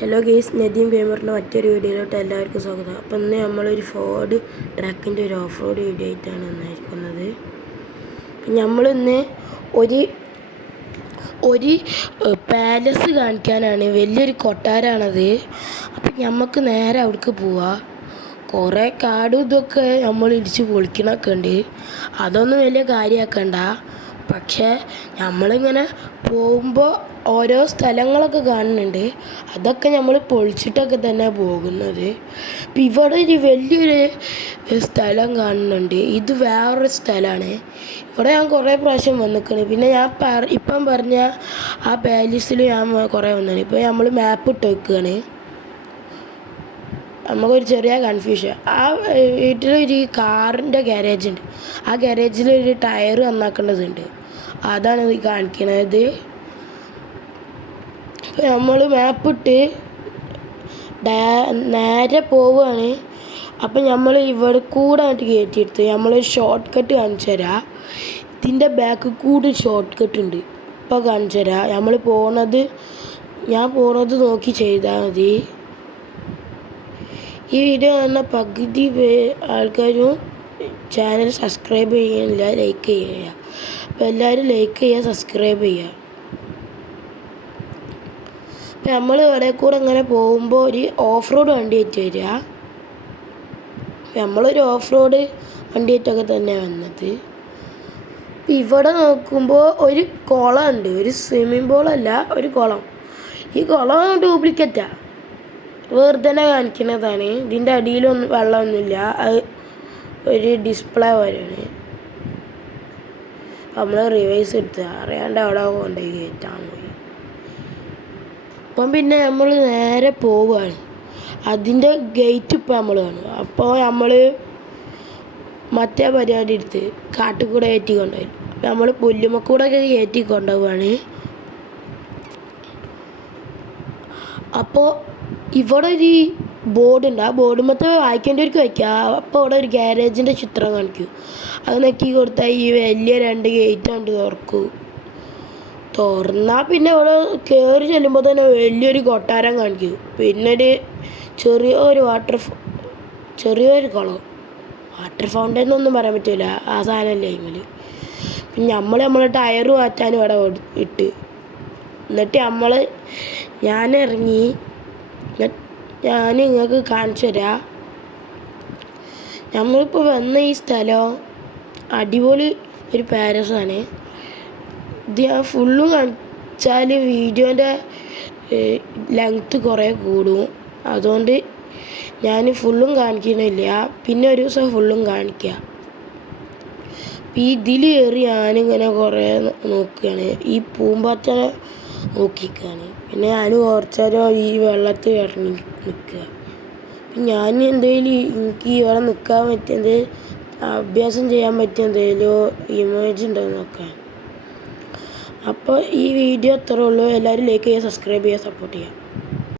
Hello guys, Nadeem ഗെയിമറിൻ്റെ മറ്റൊരു വീഡിയോയിലോട്ട് എല്ലാവർക്കും സ്വാഗതം. അപ്പം ഇന്ന് നമ്മളൊരു ഫോർഡ് ട്രക്കിൻ്റെ ഒരു ഓഫ് റോഡ് വീഡിയോ ആയിട്ടാണ് വന്നിരിക്കുന്നത്. നമ്മളിന്ന് ഒരു പാലസ് കാണിക്കാനാണ്. വലിയൊരു കൊട്ടാരമാണത്. അപ്പം നമുക്ക് നേരെ അവിടേക്ക് പോവാം. കുറേ കാടും ഇതൊക്കെ നമ്മൾ ഇടിച്ച് പൊളിക്കണമൊക്കെ ഉണ്ട്. അതൊന്നും വലിയ കാര്യമാക്കണ്ട. പക്ഷേ നമ്മളിങ്ങനെ പോകുമ്പോൾ ഓരോ സ്ഥലങ്ങളൊക്കെ കാണുന്നുണ്ട്. അതൊക്കെ നമ്മൾ പൊളിച്ചിട്ടൊക്കെ തന്നെ പോകുന്നത്. ഇപ്പം ഇവിടെ ഒരു വലിയൊരു സ്ഥലം കാണുന്നുണ്ട്. ഇത് വേറൊരു സ്ഥലമാണ്. ഇവിടെ ഞാൻ കുറേ പ്രാവശ്യം വന്നിരിക്കുന്നു. പിന്നെ ഞാൻ ഇപ്പം പറഞ്ഞ ആ പാലസിൽ ഞാൻ കുറേ വന്നിട്ടുണ്ട്. ഇപ്പോൾ നമ്മൾ മാപ്പ് ഇട്ട് വെക്കുകയാണ്. നമുക്കൊരു ചെറിയ കൺഫ്യൂഷൻ. ആ വീട്ടിലൊരു കാറിൻ്റെ ഗ്യാരേജ് ഉണ്ട്. ആ ഗ്യാരേജിൽ ഒരു ടയർ നന്നാക്കേണ്ടതുണ്ട്. അതാണ് ഇത് കാണിക്കുന്നത്. നമ്മൾ മാപ്പിട്ട് നേരെ പോവുകയാണ്. അപ്പം നമ്മൾ ഇവിടെ കൂടെ ആയിട്ട് കയറ്റിയെടുത്ത് നമ്മളൊരു ഷോർട്ട് കട്ട് കാണിച്ചു തരാം. ഇതിൻ്റെ ബാക്കിൽ കൂടെ ഷോർട്ട് കട്ട് ഉണ്ട്. ഇപ്പോൾ കാണിച്ചു തരാം. ഞാൻ പോണത് നോക്കി ചെയ്താൽ മതി. ഈ വീഡിയോ കാണുന്ന പകുതി ആൾക്കാരും ചാനൽ സബ്സ്ക്രൈബ് ചെയ്യുന്നില്ല, ലൈക്ക് ചെയ്യുക. അപ്പോൾ എല്ലാവരും ലൈക്ക് ചെയ്യുക, സബ്സ്ക്രൈബ് ചെയ്യുക. അപ്പം നമ്മൾ ഇവിടെ കൂടെ ഇങ്ങനെ പോകുമ്പോൾ ഒരു ഓഫ് റോഡ് വണ്ടി ആയിട്ട് വരിക. നമ്മളൊരു ഓഫ് റോഡ് വണ്ടിയായിട്ടൊക്കെ തന്നെ വന്നത്. ഇവിടെ നോക്കുമ്പോൾ ഒരു കുളമുണ്ട്. ഒരു സ്വിമ്മിംഗ് പൂളല്ല, ഒരു കുളം. ഈ കുളം ഡ്യൂപ്ലിക്കേറ്റാണ്, വെറുതെ കാണിക്കുന്നതാണ്. ഇതിൻ്റെ അടിയിലൊന്നും വെള്ളമൊന്നുമില്ല. അത് ഒരു ഡിസ്പ്ലേ പോലെയാണ്. നമ്മൾ റിവൈസ് എടുത്ത് അറിയാണ്ട് അവിടെ കൊണ്ടുപോയി കയറ്റാൻ പോയി. അപ്പം പിന്നെ നമ്മൾ നേരെ പോവുകയാണ്. അതിൻ്റെ ഗേറ്റ് ഇപ്പം നമ്മൾ കാണും. അപ്പോൾ നമ്മൾ മറ്റേ പരിപാടി എടുത്ത് കാട്ടിൽ കൂടെ കയറ്റി കൊണ്ടുപോയി. അപ്പം നമ്മൾ പുല്ലുമക്കൂടെ ഒക്കെ കയറ്റി കൊണ്ടുപോവുകയാണ്. അപ്പോൾ ഇവിടെ ഒരു ബോർഡുണ്ട്. ആ ബോർഡുമത്തെ വായിക്കേണ്ടവർക്ക് വയ്ക്കുക. അപ്പോൾ അവിടെ ഒരു ഗ്യാരേജിൻ്റെ ചിത്രം കാണിക്കും. അത് നെക്കി കൊടുത്താൽ ഈ വലിയ 2 ഗേറ്റ് കണ്ട് തുറന്നാൽ പിന്നെ ഇവിടെ കയറി ചെല്ലുമ്പോൾ തന്നെ വലിയൊരു കൊട്ടാരം കാണിക്കും. പിന്നെ ഒരു ചെറിയൊരു കുളം. വാട്ടർ ഫൗണ്ടൻ എന്നൊന്നും പറയാൻ പറ്റില്ല, ആ സാധനമല്ലേ ഇതിൽ. പിന്നെ നമ്മളെ ടയർ മാറ്റാൻ ഇവിടെ ഇട്ട്. എന്നിട്ട് ഞാൻ ഇറങ്ങി. ഞാൻ നിങ്ങൾക്ക് കാണിച്ചു തരാം. നമ്മളിപ്പോൾ വന്ന ഈ സ്ഥലം അടിപൊളി ഒരു പാലസാണ്. ഇത് ഞാൻ ഫുള്ളും കാണിച്ചാൽ വീഡിയോൻ്റെ ലെങ്ത്ത് കുറേ കൂടും. അതുകൊണ്ട് ഞാൻ ഫുള്ളും കാണിക്കുന്നില്ല. പിന്നെ ഒരു ദിവസം ഫുള്ളും കാണിക്കുക. ഇതിൽ കയറി ഞാനിങ്ങനെ കുറേ നോക്കുകയാണ്. ഈ പൂമ്പാറ്റനെ നോക്കിക്കാണ്. പിന്നെ ഞാൻ കുറച്ച് നേരം ഈ വെള്ളത്തിൽ ഇറങ്ങി നിൽക്കുക. ഞാൻ എനിക്ക് ഇവിടെ നിൽക്കാൻ പറ്റിയത് അഭ്യാസം ചെയ്യാൻ പറ്റിയ എന്തെങ്കിലും ഇമേജ് ഉണ്ടോ നോക്കാൻ. അപ്പോൾ ഈ വീഡിയോ അത്രേ ഉള്ളൂ. എല്ലാവരും ലൈക്ക് ചെയ്യുക, സബ്സ്ക്രൈബ് ചെയ്യുക, സപ്പോർട്ട് ചെയ്യുക.